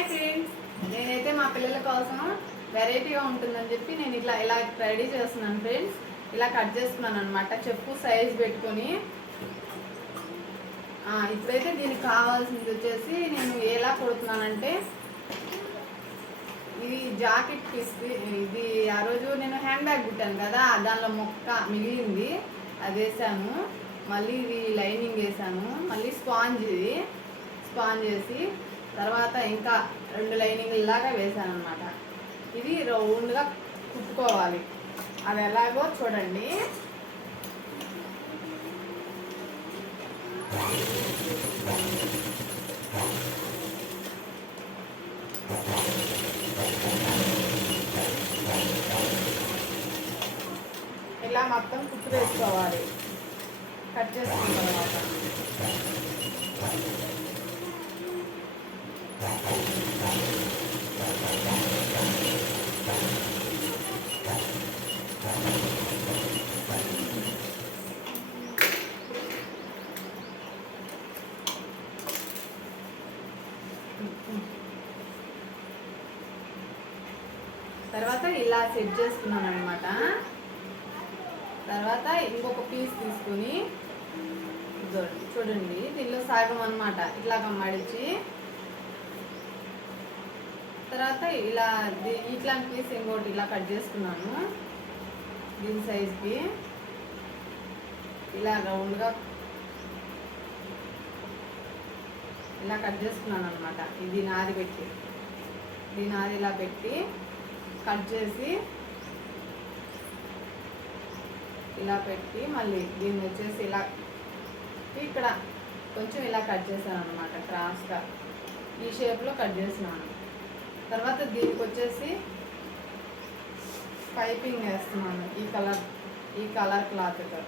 Hi friends. నేనైతే మా పిల్లల కోసం వెరైటీగా ఉంటుందని చెప్పి నేను ఇట్లా ఇలా రెడీ చేస్తున్నాను ఫ్రెండ్స్. ఇలా కట్ చేస్తున్నాను అనమాట చెప్పు సైజ్ పెట్టుకొని. ఇప్పుడైతే దీనికి కావాల్సింది వచ్చేసి నేను ఎలా కొడుతున్నానంటే ఇది జాకెట్ పీస్. ఇది ఆ రోజు నేను హ్యాండ్ బ్యాగ్ కుట్టాను కదా దానిలో మొక్క మిగిలింది. అది వేసాను. మళ్ళీ ఇది లైనింగ్ వేసాను. మళ్ళీ స్పాంజ్ ఇది. స్పాంజ్ వేసి తర్వాత ఇంకా రెండు లైనింగ్ లాగా వేసాను అనమాట ఇది రౌండ్గా కుట్టుకోవాలి. అది ఎలాగో చూడండి. ఇలా మొత్తం కుట్టు వేసుకోవాలి. కట్ చేసుకున్న తర్వాత. తర్వాత ఇలా సెట్ చేసుకున్నాను అనమాట తర్వాత ఇంకొక పీస్ తీసుకుని చూడండి దీనిలో సగం అనమాట ఇట్లాగ మడిచి తర్వాత ఇలా ఇట్లాంటి పీస్ ఇంకోటి ఇలా కట్ చేసుకున్నాను. దీని సైజ్కి ఇలా రౌండ్గా ఇలా కట్ చేసుకున్నాను అనమాట ఇది నాది పెట్టి. ఇది నాది ఇలా పెట్టి కట్ చేసి ఇలా పెట్టి మళ్ళీ దీన్ని వచ్చేసి ఇలా ఇక్కడ కొంచెం ఇలా కట్ చేశాను అనమాట క్రాస్గా ఈ షేప్లో కట్ చేసినాను. తర్వాత దీనికి వచ్చేసి పైపింగ్ వేస్తున్నాను. ఈ కలర్ ఈ కలర్ క్లాత్తో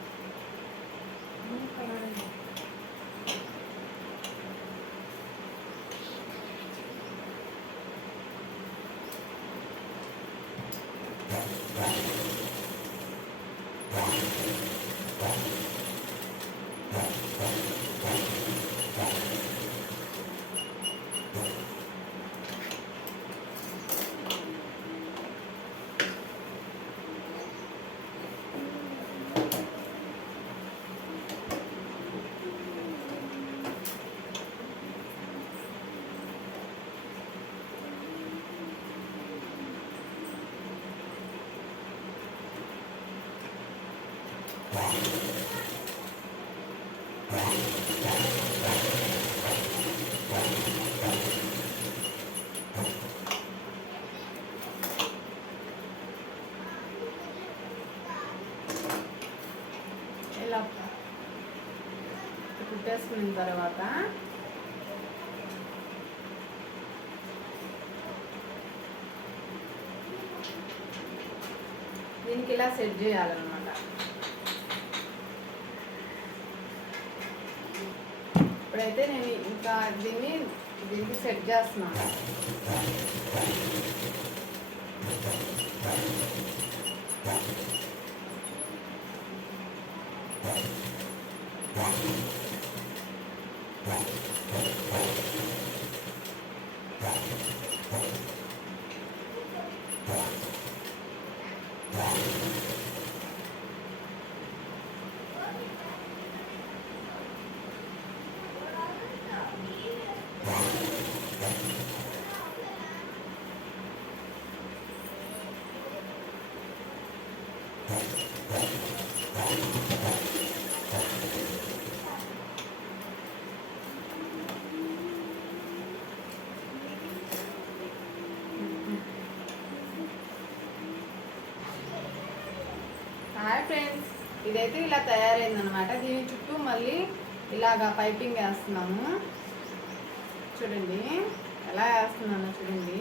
ఇలా కుట్టేసుకున్న తర్వాత దీనికి ఇలా సెట్ చేయాలన్నమాట ఇప్పుడైతే నేను ఇంకా దీన్ని దీనికి సెట్ చేస్తున్నాను హాయ్ ఫ్రెండ్స్ ఇదైతే ఇలా తయారైందనమాట దీని చుట్టూ మళ్ళీ ఇలాగా పైపింగ్ వేస్తున్నాము. చూడండి. ఎలా వేస్తున్నాను చూడండి.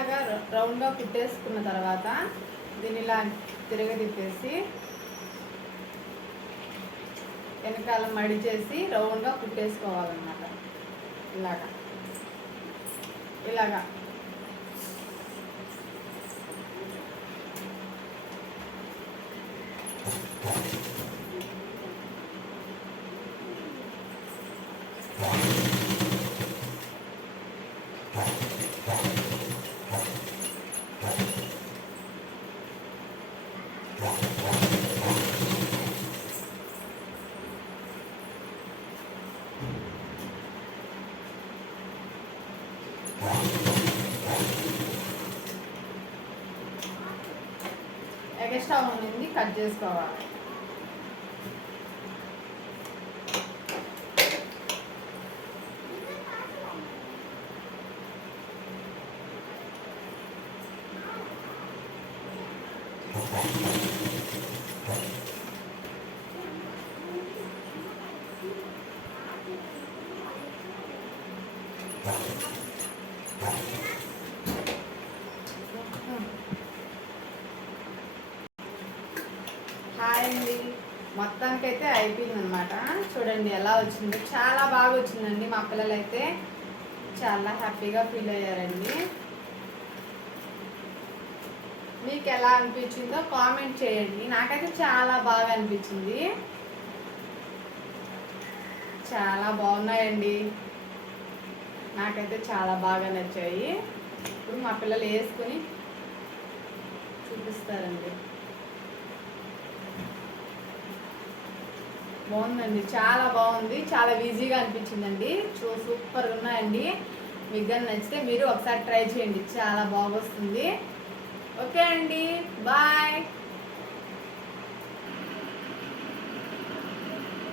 ఇలాగా రౌండ్గా కుట్టేసుకున్న తర్వాత దీన్ని ఇలా తిరగదిప్పేసి వెనకాల మడిచేసి రౌండ్గా కుట్టేసుకోవాలన్నమాట. ఇలాగా. ఇలాగా. ఎగస్ట్రా ఉన్నది కట్ చేసుకోవాలి. వచ్చింది అండి మొత్తానికైతే అయిపోయింది అనమాట చూడండి ఎలా వచ్చిందో. చాలా బాగా వచ్చిందండి మా పిల్లలు అయితే చాలా హ్యాపీగా ఫీల్ అయ్యారండి. మీకు ఎలా అనిపించిందో కామెంట్ చేయండి. నాకైతే చాలా బాగా అనిపించింది. చాలా బాగున్నాయండి. నాకైతే చాలా బాగా నచ్చాయి. ఇప్పుడు మా పిల్లలు వేసుకొని చూపిస్తారండి. బాగుందండి. చాలా బాగుంది. చాలా ఈజీగా అనిపించిందండి. చూ సూపర్గా ఉన్నాయండి. మీకు కానీ నచ్చితే మీరు ఒకసారి ట్రై చేయండి. చాలా బాగొస్తుంది. ఓకే అండి. బాయ్.